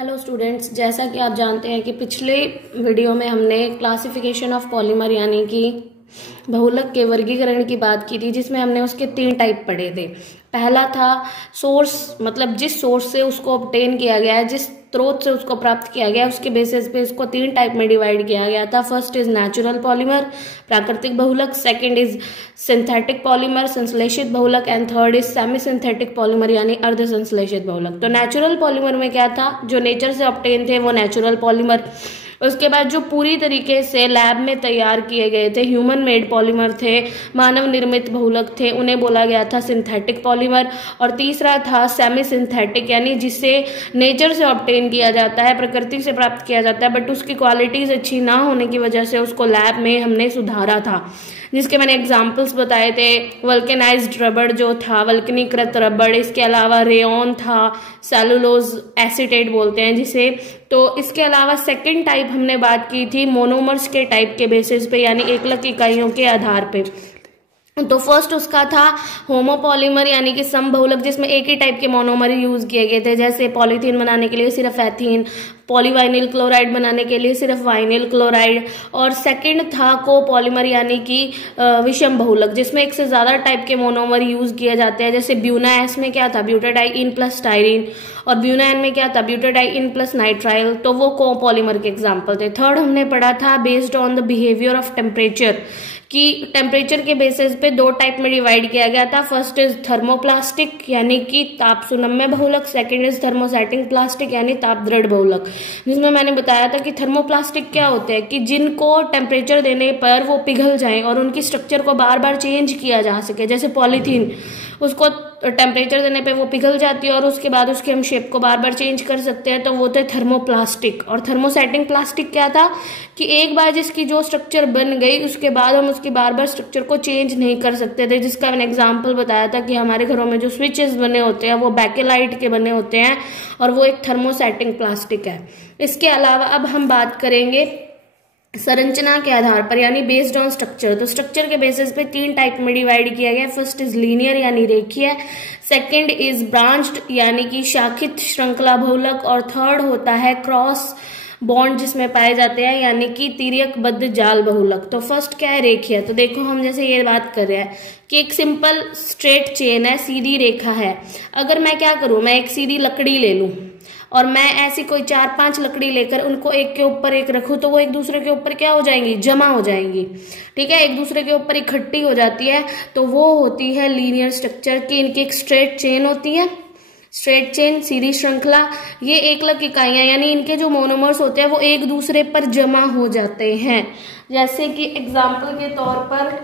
Hello students, जैसा कि आप जानते हैं कि पिछले वीडियो में हमने क्लासिफिकेशन ऑफ पॉलीमर यानी कि बहुलक के वर्गीकरण की बात की थी, जिसमें हमने उसके 3 टाइप पढ़े थे। पहला था सोर्स, मतलब जिस सोर्स से उसको ऑब्टेन किया गया है, जिस स्रोत से उसको प्राप्त किया गया है, उसके बेसिस पे इसको 3 टाइप में डिवाइड किया गया था। फर्स्ट इज नेचुरल पॉलीमर, प्राकृतिक बहुलक। सेकंड इज सिंथेटिक पॉलीमर, संश्लेषित बहुलक। And third is semi synthetic polymer यानी अर्ध संश्लेषित बहुलक। तो नेचुरल पॉलीमर में क्या था, जो नेचर से ऑब्टेन थे वो नेचुरल पॉलीमर। उसके बाद जो पूरी तरीके से लैब में तैयार किए गए थे, ह्यूमन मेड पॉलीमर थे, मानव निर्मित बहुलक थे, उन्हें बोला गया था सिंथेटिक पॉलीमर। और तीसरा था सेमी सिंथेटिक, यानी जिसे नेचर से ऑब्टेन किया जाता है, प्रकृति से प्राप्त किया जाता है, बट उसकी क्वालिटीज अच्छी ना होने की वजह से उसको लैब में हमने सुधारा था, जिसके मैंने एग्जाम्पल्स बताए थे। वल्केनाइज्ड रबड़ जो था, वल्कनीकृत रबड़, इसके अलावा रेयन था, सेलुलोज एसीटेट बोलते हैं जिसे। तो इसके अलावा सेकंड टाइप हमने बात की थी मोनोमर्स के टाइप के बेसिस पे, यानी एकलक इकाइयों के आधार पे। तो फर्स्ट उसका था होमोपॉलीमर यानी कि समबहुलक, जिसमें एक ही टाइप के मोनोमर यूज किए गए थे, जैसे पॉलीथीन बनाने के लिए सिर्फ एथीन, पॉलीवाइनिल क्लोराइड बनाने के लिए सिर्फ वाइनिल क्लोराइड। और सेकंड था कोपॉलीमर यानी कि विषम बहुलक, जिसमें एक से ज्यादा टाइप के मोनोमर यूज किए जाते हैं, जैसे ब्यूनाएस में क्या था, ब्यूटाडाइइन प्लस स्टाइरिन, और ब्यूनाइन में क्या था, ब्यूटाडाइइन प्लस नाइट्राइल। तो वो कोपॉलीमर के एग्जाम्पल थे। थर्ड हमने पढ़ा था based on the behaviour of temperature, कि टेम्परेचर के बेसिस पे 2 टाइप में डिवाइड किया गया था। फर्स्ट इज थर्मोप्लास्टिक यानी कि ताप सुनम्य बहुलक। सेकंड इज थर्मोसेटिंग प्लास्टिक यानी ताप दृढ़ बहुलक, जिसमें मैंने बताया था कि थर्मोप्लास्टिक क्या होते हैं, कि जिनको टेम्परेचर देने पर वो पिघल जाएं और उनकी स्ट्रक्चर को बार बार चेंज किया जा सके। जैसे पॉलीथीन, उसको टेम्परेचर देने पे वो पिघल जाती है और उसके बाद उसके हम शेप को बार बार चेंज कर सकते हैं, तो वो थे थर्मोप्लास्टिक। और थर्मोसेटिंग प्लास्टिक क्या था, कि एक बार जिसकी जो स्ट्रक्चर बन गई उसके बाद हम उसकी बार बार स्ट्रक्चर को चेंज नहीं कर सकते थे, जिसका मैंने एग्जांपल बताया था कि हमारे घरों में जो स्विचेस बने होते हैं वो बैकेलाइट के बने होते हैं, और वो एक थर्मोसेटिंग प्लास्टिक है। इसके अलावा अब हम बात करेंगे संरचना के आधार पर, यानी बेस्ड ऑन स्ट्रक्चर। तो स्ट्रक्चर के बेसिस पे 3 टाइप में डिवाइड किया गया। फर्स्ट इज लीनियर यानी रेखीय, सेकंड इज ब्रांच्ड यानी कि शाखित श्रृंखला बहुलक, और थर्ड होता है क्रॉस बॉन्ड जिसमें पाए जाते हैं यानी कि तिर्यकबद्ध जाल बहुलक। तो फर्स्ट क्या है, रेखीय। तो देखो हम जैसे ये बात कर रहे हैं कि एक सिंपल स्ट्रेट चेन है, सीधी रेखा है। अगर मैं क्या करूं, मैं एक सीधी लकड़ी ले लूं और मैं ऐसी कोई 4-5 लकड़ी लेकर उनको एक के ऊपर एक रखूं, तो वो एक दूसरे के ऊपर क्या हो जाएंगी, जमा हो जाएंगी। ठीक है, एक दूसरे के ऊपर इकट्ठी हो जाती है, तो वो होती है लीनियर स्ट्रक्चर की। इनकी एक स्ट्रेट चेन होती है, स्ट्रेट चेन, सीधी श्रृंखला। ये एकलक इकाइयां यानी इनके जो मोनोमर्स होते हैं वो एक दूसरे पर जमा हो जाते हैं। जैसे कि एग्जाम्पल के तौर पर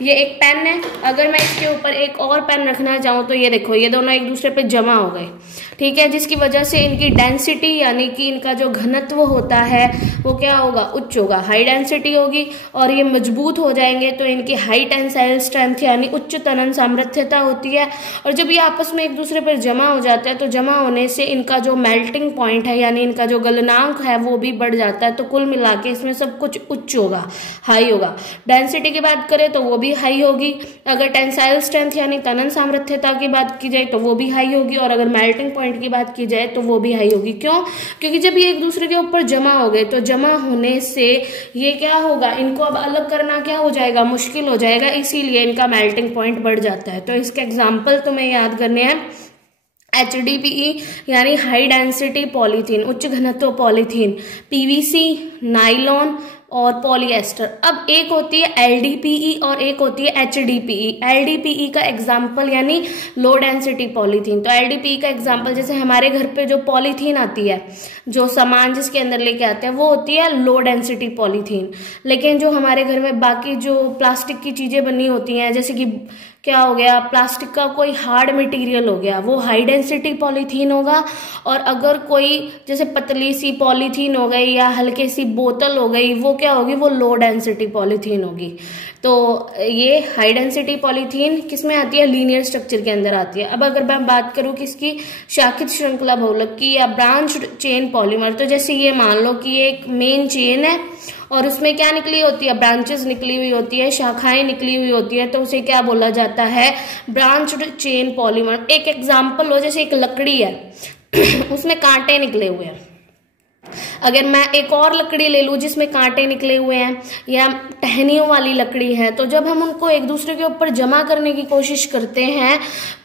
ये एक पेन है, अगर मैं इसके ऊपर एक और पेन रखना चाहूं तो ये देखो, ये दोनों एक दूसरे पे जमा हो गए। ठीक है, जिसकी वजह से इनकी डेंसिटी यानी कि इनका जो घनत्व होता है वो क्या होगा, उच्च होगा, हाई डेंसिटी होगी। और ये मजबूत हो जाएंगे तो इनकी हाई टेंसाइल स्ट्रेंथ यानी उच्च तनन सामर्थ्यता होती है। और जब ये आपस में एक दूसरे पर जमा हो जाता है तो जमा होने से इनका जो मेल्टिंग पॉइंट है यानी इनका जो गलनांक है वो भी बढ़ जाता है। तो कुल मिला के इसमें सब कुछ उच्च होगा, हाई होगा। डेंसिटी की बात करें तो वो भी हाई होगी। अगर टेंसाइल स्ट्रेंथ यानी तनन सामर्थ्यता की बात की जाए तो वो भी हाई होगी। और अगर मेल्टिंग पॉइंट की बात की जाए तो वो भी हाई होगी। क्यों? क्योंकि जब ये एक दूसरे के ऊपर जमा हो गए तो जमा होने से ये क्या होगा, इनको अब अलग करना क्या हो जाएगा, मुश्किल हो जाएगा, इसीलिए इनका मेल्टिंग पॉइंट बढ़ जाता है। तो इसके एग्जाम्पल तुम्हें याद करने हैं, HDPE यानी हाई डेंसिटी पॉलीथीन, उच्च घनत्व पॉलीथीन, PVC, नाइलॉन और पॉलीएस्टर। अब एक होती है LDPE और एक होती है HDPE। LDPE का एग्जाम्पल यानी लो डेंसिटी पॉलीथीन। तो LDPE का एग्जाम्पल जैसे हमारे घर पे जो पॉलीथीन आती है, जो सामान जिसके अंदर लेके आते हैं, वो होती है लो डेंसिटी पॉलीथीन। लेकिन जो हमारे घर में बाकी जो प्लास्टिक की चीजें बनी होती हैं, जैसे कि क्या हो गया, प्लास्टिक का कोई हार्ड मटेरियल हो गया, वो हाई डेंसिटी पॉलीथीन होगा। और अगर कोई जैसे पतली सी पॉलीथीन हो गई या हल्की सी बोतल हो गई, वो क्या होगी, वो लो डेंसिटी पॉलीथीन होगी। तो ये हाई डेंसिटी पॉलीथीन किसमें आती है, लीनियर स्ट्रक्चर के अंदर आती है। अब अगर मैं बात करूं किसकी, शाखित श्रृंखला बहुलक की या ब्रांच्ड चेन पॉलीमर, तो जैसे ये मान लो कि ये एक मेन चेन है और उसमें क्या निकली होती है, ब्रांचेस निकली हुई होती है, शाखाएं निकली हुई होती है, तो उसे क्या बोला जाता है, ब्रांच्ड चेन पॉलीमर। एक एग्जांपल हो, जैसे एक लकड़ी है उसमें कांटे निकले हुए हैं, अगर मैं एक और लकड़ी ले लूं जिसमें कांटे निकले हुए हैं या टहनियों वाली लकड़ी है, तो जब हम उनको एक दूसरे के ऊपर जमा करने की कोशिश करते हैं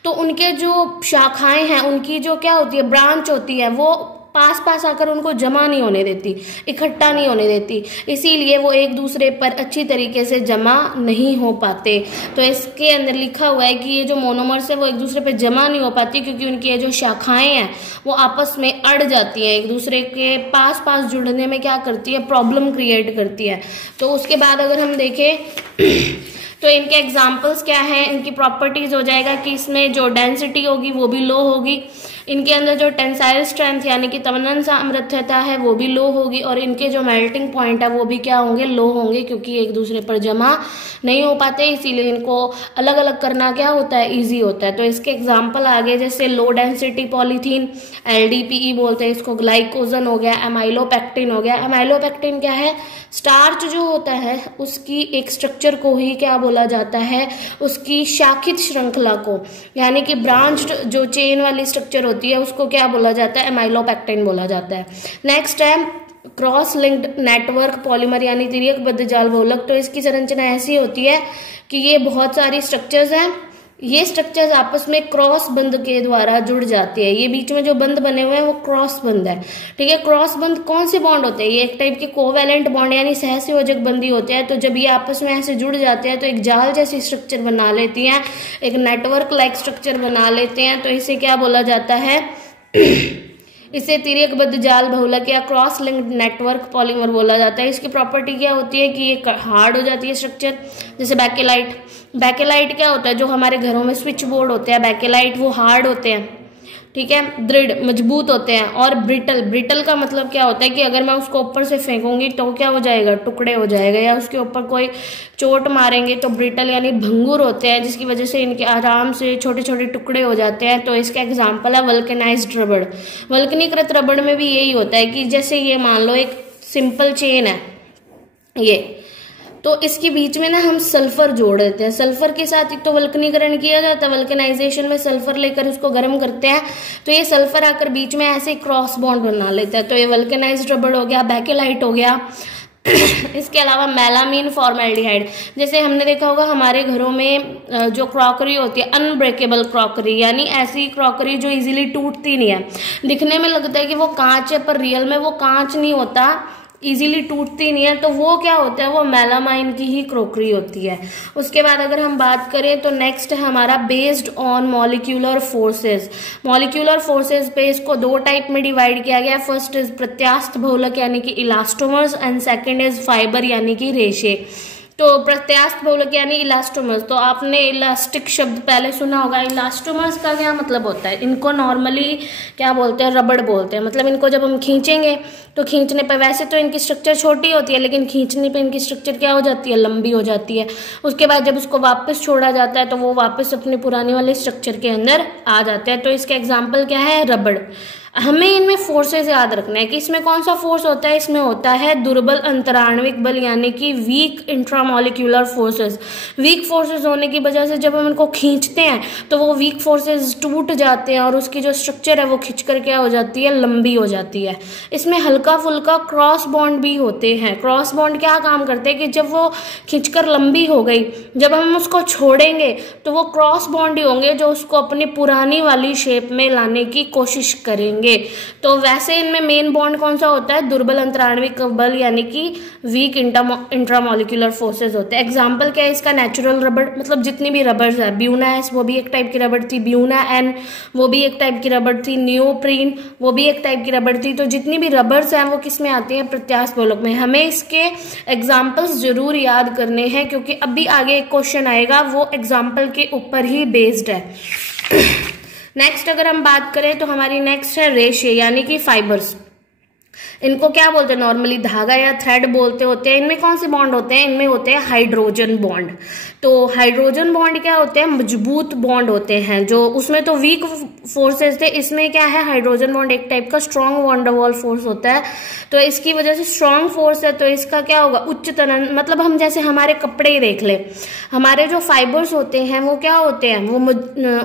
तो उनके जो शाखाएं हैं, उनकी जो क्या होती है, ब्रांच होती है, वो पास पास आकर उनको जमा नहीं होने देती, इकट्ठा नहीं होने देती, इसीलिए वो एक दूसरे पर अच्छी तरीके से जमा नहीं हो पाते। तो इसके अंदर लिखा हुआ है कि ये जो मोनोमर्स है वो एक दूसरे पर जमा नहीं हो पाती क्योंकि उनकी ये जो शाखाएं हैं वो आपस में अड़ जाती हैं, एक दूसरे के पास पास जुड़ने में क्या करती है, प्रॉब्लम क्रिएट करती है। तो उसके बाद अगर हम देखें तो इनके एग्जाम्पल्स क्या हैं, इनकी प्रॉपर्टीज हो जाएगा कि इसमें जो डेंसिटी होगी वो भी लो होगी, इनके अंदर जो टेंसाइल स्ट्रेंथ यानी कि त्वरण सामर्थ्यता है वो भी लो होगी, और इनके जो मेल्टिंग पॉइंट है वो भी क्या होंगे, लो होंगे, क्योंकि एक दूसरे पर जमा नहीं हो पाते, इसीलिए इनको अलग अलग करना क्या होता है, ईजी होता है। तो इसके एग्जाम्पल आगे जैसे लो डेंसिटी पॉलीथीन, LDPE बोलते हैं इसको, ग्लाइकोजन हो गया, एमाइलोपेक्टिन हो गया। एमाइलोपेक्टिन क्या है, स्टार्च जो होता है उसकी एक स्ट्रक्चर को ही क्या बोला जाता है, उसकी शाखित श्रृंखला को, यानी कि ब्रांच्ड जो चेन वाली स्ट्रक्चर होती है उसको क्या बोला जाता है, एमाइलोपेक्टिन बोला जाता है। नेक्स्ट है क्रॉस लिंक्ड नेटवर्क पॉलीमर यानी तिर्यकबद्ध जाल बहुलक। तो इसकी संरचना ऐसी होती है कि ये बहुत सारी स्ट्रक्चर्स हैं, ये स्ट्रक्चर्स आपस में क्रॉस बंध के द्वारा जुड़ जाती है। ये बीच में जो बंध बने हुए हैं वो क्रॉस बंध है, ठीक है। क्रॉस बंध कौन से बॉन्ड होते हैं, ये एक टाइप के कोवेलेंट बॉन्ड यानी सहसंयोजक बंधी होते हैं। तो जब ये आपस में ऐसे जुड़ जाते हैं तो एक जाल जैसी स्ट्रक्चर बना लेती हैं, एक नेटवर्क लाइक स्ट्रक्चर बना लेते हैं। तो इसे क्या बोला जाता है, इसे तिर्यकबद्ध जाल बहुलक या क्रॉस लिंक्ड नेटवर्क पॉलीमर बोला जाता है। इसकी प्रॉपर्टी क्या होती है कि ये हार्ड हो जाती है स्ट्रक्चर, जैसे बैकेलाइट। बैकेलाइट क्या होता है, जो हमारे घरों में स्विच बोर्ड होते हैं बैकेलाइट, वो हार्ड होते हैं, ठीक है, दृढ़ मजबूत होते हैं। और ब्रिटल, ब्रिटल का मतलब क्या होता है कि अगर मैं उसको ऊपर से फेंकूंगी तो क्या हो जाएगा, टुकड़े हो जाएगा, या उसके ऊपर कोई चोट मारेंगे तो ब्रिटल यानी भंगुर होते हैं, जिसकी वजह से इनके आराम से छोटे छोटे टुकड़े हो जाते हैं। तो इसका एग्जाम्पल है वल्केनाइज्ड रबड़। वल्कनीकृत रबड़ में भी यही होता है कि जैसे ये मान लो एक सिंपल चेन है ये, तो इसके बीच में ना हम सल्फर जोड़ देते हैं, सल्फर के साथ एक तो वल्कनीकरण किया जाता है, वल्कनाइजेशन में सल्फर लेकर उसको गर्म करते हैं, तो ये सल्फर आकर बीच में ऐसे क्रॉस बॉन्ड बना लेता है। तो ये वल्कनाइज्ड रबड़ हो गया, बैकेलाइट हो गया। इसके अलावा मेलामीन फॉर्मेल्डिहाइड, जैसे हमने देखा होगा हमारे घरों में जो क्रॉकरी होती है अनब्रेकेबल क्रॉकरी, यानी ऐसी क्रॉकरी जो इजीली टूटती नहीं है, दिखने में लगता है कि वो कांच है पर रियल में वो कांच नहीं होता, इजीली टूटती नहीं है, तो वो क्या होता है, वो मेलामाइन की ही क्रॉकरी होती है। उसके बाद अगर हम बात करें तो नेक्स्ट है हमारा based on molecular forces. Molecular forces पे इसको दो टाइप में डिवाइड किया गया। फर्स्ट इज प्रत्यास्थ बहुलक यानी कि elastomers, and second is fibre यानी कि रेशे। तो प्रत्यास्थ बहुलक यानी इलास्टोमर्स, तो आपने इलास्टिक शब्द पहले सुना होगा। इलास्टोमर्स का क्या मतलब होता है, इनको नॉर्मली क्या बोलते हैं, रबड़ बोलते हैं। मतलब इनको जब हम खींचेंगे तो खींचने पर, वैसे तो इनकी स्ट्रक्चर छोटी होती है लेकिन खींचने पे इनकी स्ट्रक्चर क्या हो जाती है, लंबी हो जाती है। उसके बाद जब उसको वापस छोड़ा जाता है तो वो वापस अपने पुराने वाले स्ट्रक्चर के अंदर आ जाते हैं। तो इसका एग्जाम्पल क्या है, रबड़। हमें इनमें फोर्सेस याद रखना है कि इसमें कौन सा फोर्स होता है, इसमें होता है दुर्बल अंतराण्विक बल यानी कि weak intramolecular forces. Weak forces होने की वजह से जब हम इनको खींचते हैं तो वो वीक फोर्सेस टूट जाते हैं और उसकी जो स्ट्रक्चर है वो खिंचकर क्या हो जाती है, लंबी हो जाती है। इसमें हल्का फुल्का क्रॉस बॉन्ड भी होते हैं। क्रॉस बॉन्ड क्या काम करते हैं कि जब वो खिंचकर लंबी हो गई, जब हम उसको छोड़ेंगे तो वो क्रॉस बॉन्ड ही होंगे जो उसको अपनी पुरानी वाली शेप में लाने की कोशिश करेंगे। तो वैसे इनमें मेन बॉन्ड कौन सा होता है, दुर्बल अंतराण्विक बल यानी कि वीक इंट्रामोलिक्यूलर फोर्सेस होते हैं। एग्जांपल क्या है इसका, नेचुरल रबड़, मतलब जितनी भी रबर्स है, ब्यूना एस वो भी एक टाइप की रबड़ थी, ब्यूना एन वो भी एक टाइप की रबड़ थी, नियोप्रीन वो भी एक टाइप की रबड़ थी। तो जितनी भी रबर्स हैं वो किस में आती हैं, प्रत्यास्थ बहुलक में। हमें इसके एग्जाम्पल्स जरूर याद करने हैं क्योंकि अभी आगे एक क्वेश्चन आएगा वो एग्जाम्पल के ऊपर ही बेस्ड है। नेक्स्ट अगर हम बात करें तो हमारी नेक्स्ट है रेशे यानी कि फाइबर्स। इनको क्या बोलते हैं, नॉर्मली धागा या थ्रेड बोलते होते हैं। इनमें कौन से बॉन्ड होते हैं, इनमें होते हैं हाइड्रोजन बॉन्ड। तो हाइड्रोजन बॉन्ड क्या होते हैं, मजबूत बॉन्ड होते हैं। जो उसमें तो वीक फोर्सेस थे, इसमें क्या है, हाइड्रोजन बॉन्ड एक टाइप का strong van der Waals force होता है। तो इसकी वजह से स्ट्रॉन्ग फोर्स है तो इसका क्या होगा, उच्च तनन। मतलब हम जैसे हमारे कपड़े ही देख ले, हमारे जो फाइबर्स होते हैं वो क्या होते हैं, वो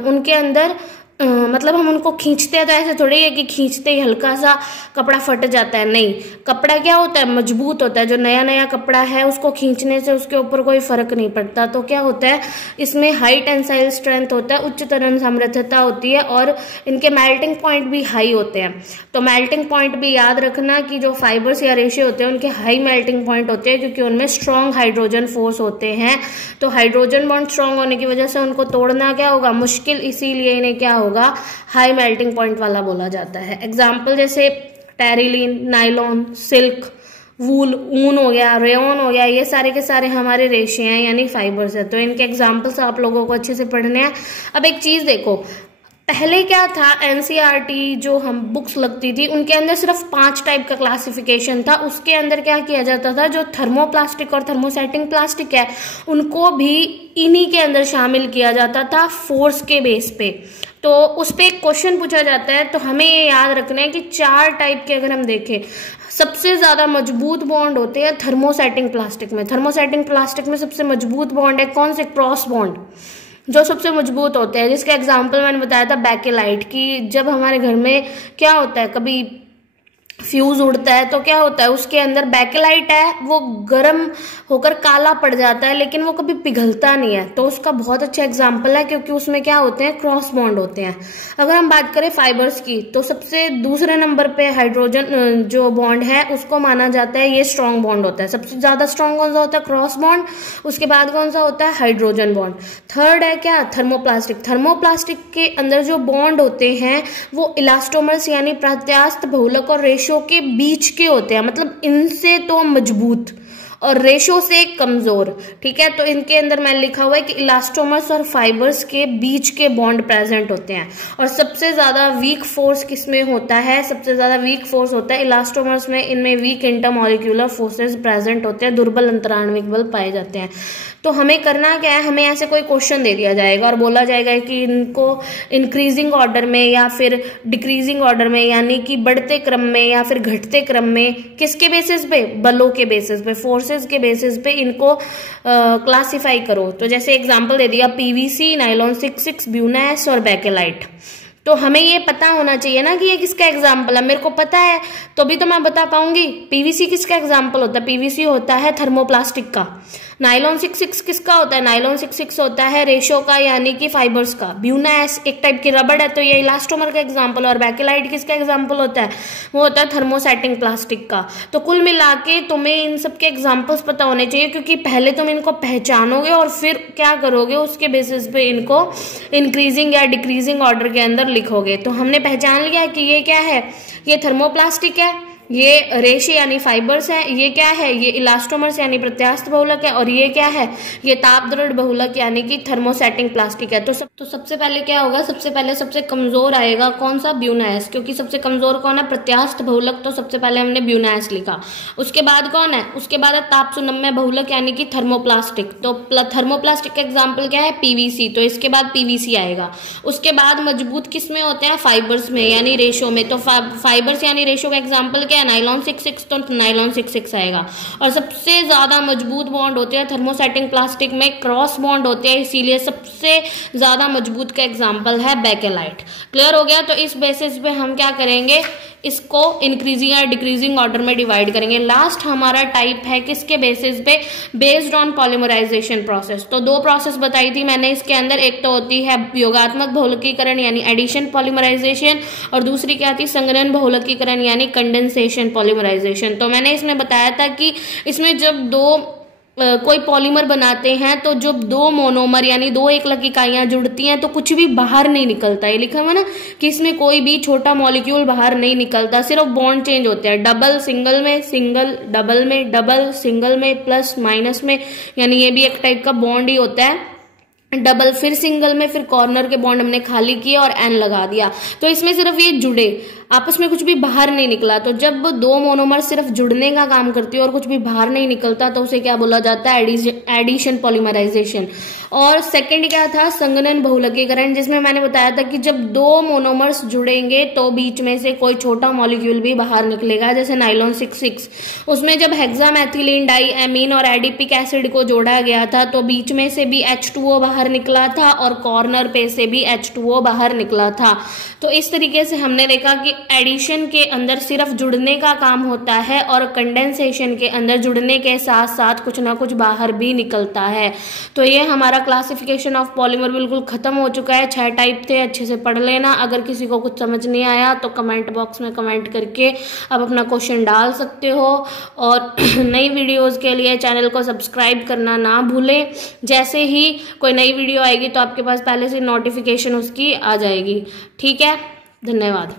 उनके अंदर मतलब हम उनको खींचते हैं तो ऐसे थोड़ी है कि खींचते ही हल्का सा कपड़ा फट जाता है, नहीं, कपड़ा क्या होता है, मजबूत होता है। जो नया नया कपड़ा है उसको खींचने से उसके ऊपर कोई फर्क नहीं पड़ता। तो क्या होता है, इसमें हाई टेंसाइल स्ट्रेंथ होता है, उच्च त्वरण सामर्थ्यता होती है और इनके मेल्टिंग पॉइंट भी हाई होते हैं। तो मेल्टिंग पॉइंट भी याद रखना कि जो फाइबर्स या रेशे होते हैं उनके हाई मेल्टिंग पॉइंट होते हैं, क्योंकि उनमें स्ट्रॉन्ग हाइड्रोजन फोर्स होते हैं। तो हाइड्रोजन बॉन्ड स्ट्रॉन्ग होने की वजह से उनको तोड़ना क्या होगा, मुश्किल, इसीलिए इन्हें क्या होगा, हाई मेल्टिंग पॉइंट वाला बोला जाता है। एग्जाम्पल जैसे टेरिलीन, नाइलॉन, सिल्क, वूल, ऊन हो गया, रेयन हो गया, ये सारे के सारे हमारे रेशे हैं यानी फाइबर्स है। तो इनके एग्जाम्पल्स आप लोगों को अच्छे से पढ़ने हैं। अब एक चीज देखो, पहले क्या था, एनसीईआरटी जो हम बुक्स लगती थी उनके अंदर सिर्फ 5 टाइप का क्लासिफिकेशन था। उसके अंदर क्या किया जाता था, जो थर्मोप्लास्टिक और थर्मोसेटिंग प्लास्टिक है उनको भी इन्हीं के अंदर शामिल किया जाता था फोर्स के बेस पे। तो उस पर एक क्वेश्चन पूछा जाता है, तो हमें ये याद रखना है कि 4 टाइप के अगर हम देखें, सबसे ज्यादा मजबूत बॉन्ड होते हैं थर्मोसेटिंग प्लास्टिक में। थर्मोसेटिंग प्लास्टिक में सबसे मजबूत बॉन्ड है कौन से, क्रॉस बॉन्ड, जो सबसे मजबूत होते हैं, जिसका एग्जाम्पल मैंने बताया था बेकेलाइट की। जब हमारे घर में क्या होता है, कभी फ्यूज उड़ता है तो क्या होता है, उसके अंदर बेकेलाइट है, वो गर्म होकर काला पड़ जाता है लेकिन वो कभी पिघलता नहीं है। तो उसका बहुत अच्छा एग्जाम्पल है, क्योंकि उसमें क्या होते हैं, क्रॉस बॉन्ड होते हैं। अगर हम बात करें फाइबर्स की, तो सबसे दूसरे नंबर पे हाइड्रोजन जो बॉन्ड है उसको माना जाता है ये स्ट्रॉन्ग बॉन्ड होता है। सबसे ज्यादा स्ट्रॉन्ग कौन सा होता है, क्रॉस बॉन्ड। उसके बाद कौन सा होता है, हाइड्रोजन बॉन्ड। थर्ड है क्या, थर्मोप्लास्टिक। थर्मोप्लास्टिक के अंदर जो बॉन्ड होते हैं वो इलास्टोमर्स यानी प्रत्यास्थ बहुलक और रेशो के बीच के होते हैं, मतलब इनसे तो मजबूत और रेशो से कमजोर। ठीक है, तो इनके अंदर मैंने लिखा हुआ है कि इलास्टोमर्स और फाइबर्स के बीच के बॉन्ड प्रेजेंट होते हैं। और सबसे ज्यादा वीक फोर्स किसमें होता है, सबसे ज्यादा वीक फोर्स होता है इलास्टोमर्स में। इनमें वीक इंटरमॉलिक्यूलर फोर्सेस प्रेजेंट होते हैं, दुर्बल अंतराण्विक बल पाए जाते हैं। तो हमें करना क्या है, हमें ऐसे कोई क्वेश्चन दे दिया जाएगा और बोला जाएगा कि इनको इंक्रीजिंग ऑर्डर में या फिर डिक्रीजिंग ऑर्डर में, यानी कि बढ़ते क्रम में या फिर घटते क्रम में, किसके बेसिस पे, बलों के बेसिस पे, फोर्सेस के बेसिस पे इनको क्लासिफाई करो। तो जैसे एग्जांपल दे दिया पीवीसी, नाइलॉन 66, ब्यूनास और बेकेलाइट। तो हमें ये पता होना चाहिए ना कि ये किसका एग्जाम्पल है। मेरे को पता है तो भी तो मैं बता पाऊंगी। पीवीसी किसका एग्जाम्पल होता है, पीवीसी होता है थर्मोप्लास्टिक का। नाइलॉन 66 किसका होता है, नाइलॉन 66 होता है रेशो का यानी कि फाइबर्स का। ब्यूनास एक टाइप की रबड़ है तो ये इलास्टोमर का एग्जाम्पल। और बेकेलाइट किसका एग्जाम्पल होता है, वो होता है थर्मोसेटिंग प्लास्टिक का। तो कुल मिला के तुम्हें इन सब के एग्जाम्पल्स पता होने चाहिए, क्योंकि पहले तुम इनको पहचानोगे और फिर क्या करोगे, उसके बेसिस पे इनको इंक्रीजिंग या डिक्रीजिंग ऑर्डर के अंदर लिखोगे। तो हमने पहचान लिया कि ये क्या है, ये थर्मोप्लास्टिक है, ये रेशे यानी फाइबर्स है, ये क्या है, ये इलास्टोमर्स यानी प्रत्यास्थ बहुलक है, और ये क्या है, ये ताप दृढ़ बहुलक यानी कि थर्मोसेटिंग प्लास्टिक है। तो सबसे पहले क्या होगा, सबसे पहले सबसे कमजोर आएगा कौन सा, ब्यूनास, क्योंकि सबसे कमजोर कौन है, प्रत्यास्थ बहुलक। तो सबसे पहले हमने ब्यूनास लिखा। उसके बाद कौन है, उसके बाद है ताप सुनम्य बहुलक यानी कि थर्मोप्लास्टिक। तो थर्मोप्लास्टिक का एग्जाम्पल क्या है, पीवीसी, तो इसके बाद पीवीसी आएगा। उसके बाद मजबूत किस में होते हैं, फाइबर्स में यानी रेशो में। तो फाइबर्स यानी रेशो का एग्जाम्पल नाइलॉन 66, तो नाइलॉन 66 आएगा। और सबसे ज्यादा मजबूत बॉन्ड होते हैं थर्मोसेटिंग प्लास्टिक में, क्रॉस बॉन्ड होते हैं, इसीलिए सबसे ज्यादा मजबूत का एग्जांपल है बेकेलाइट। क्लियर हो गया। तो इस बेसिस पे हम क्या करेंगे, इसको इंक्रीजिंग या डिक्रीजिंग ऑर्डर में डिवाइड करेंगे। लास्ट हमारा टाइप है किसके बेसिस पे, बेस्ड ऑन पॉलीमराइजेशन प्रोसेस। तो 2 प्रोसेस बताई थी मैंने इसके अंदर, एक तो होती है योगात्मक बहुलकीकरण यानी एडिशन पॉलीमराइजेशन, और दूसरी क्या थी, संघनन बहुलकीकरण यानी कंडेंसेशन पॉलीमराइजेशन। तो मैंने इसमें बताया था कि इसमें जब कोई पॉलीमर बनाते हैं तो जब 2 मोनोमर यानी 2 एकलक इकाइयां जुड़ती हैं तो कुछ भी बाहर नहीं निकलता। ये लिखा हुआ ना कि इसमें कोई भी छोटा मॉलिक्यूल बाहर नहीं निकलता, सिर्फ बॉन्ड चेंज होते हैं। डबल सिंगल में, सिंगल डबल में, डबल सिंगल में, प्लस माइनस में, यानी ये भी एक टाइप का बॉन्ड ही होता है। डबल, फिर सिंगल में, फिर कॉर्नर के बॉन्ड हमने खाली किए और एन लगा दिया। तो इसमें सिर्फ ये जुड़े, आपस में कुछ भी बाहर नहीं निकला। तो जब 2 मोनोमर सिर्फ जुड़ने का काम करती है और कुछ भी बाहर नहीं निकलता तो उसे क्या बोला जाता है, एडिशन पॉलीमराइजेशन। और सेकंड क्या था, संघनन बहुलकीकरण, जिसमें मैंने बताया था कि जब 2 मोनोमर्स जुड़ेंगे तो बीच में से कोई छोटा मॉलिक्यूल भी बाहर निकलेगा, जैसे नाइलॉन 66। उसमें जब हेक्सामेथिलीन डाई एमीन और एडिपिक एसिड को जोड़ा गया था तो बीच में से भी H2O बाहर निकला था और कॉर्नर पे से भी H2O बाहर निकला था। तो इस तरीके से हमने देखा कि एडिशन के अंदर सिर्फ जुड़ने का काम होता है और कंडेंसेशन के अंदर जुड़ने के साथ साथ कुछ ना कुछ बाहर भी निकलता है। तो ये हमारा क्लासिफिकेशन ऑफ पॉलीमर बिल्कुल खत्म हो चुका है। 6 टाइप थे, अच्छे से पढ़ लेना। अगर किसी को कुछ समझ नहीं आया तो कमेंट बॉक्स में कमेंट करके आप अपना क्वेश्चन डाल सकते हो। और नई वीडियोस के लिए चैनल को सब्सक्राइब करना ना भूलें। जैसे ही कोई नई वीडियो आएगी तो आपके पास पहले से नोटिफिकेशन उसकी आ जाएगी। ठीक है, धन्यवाद।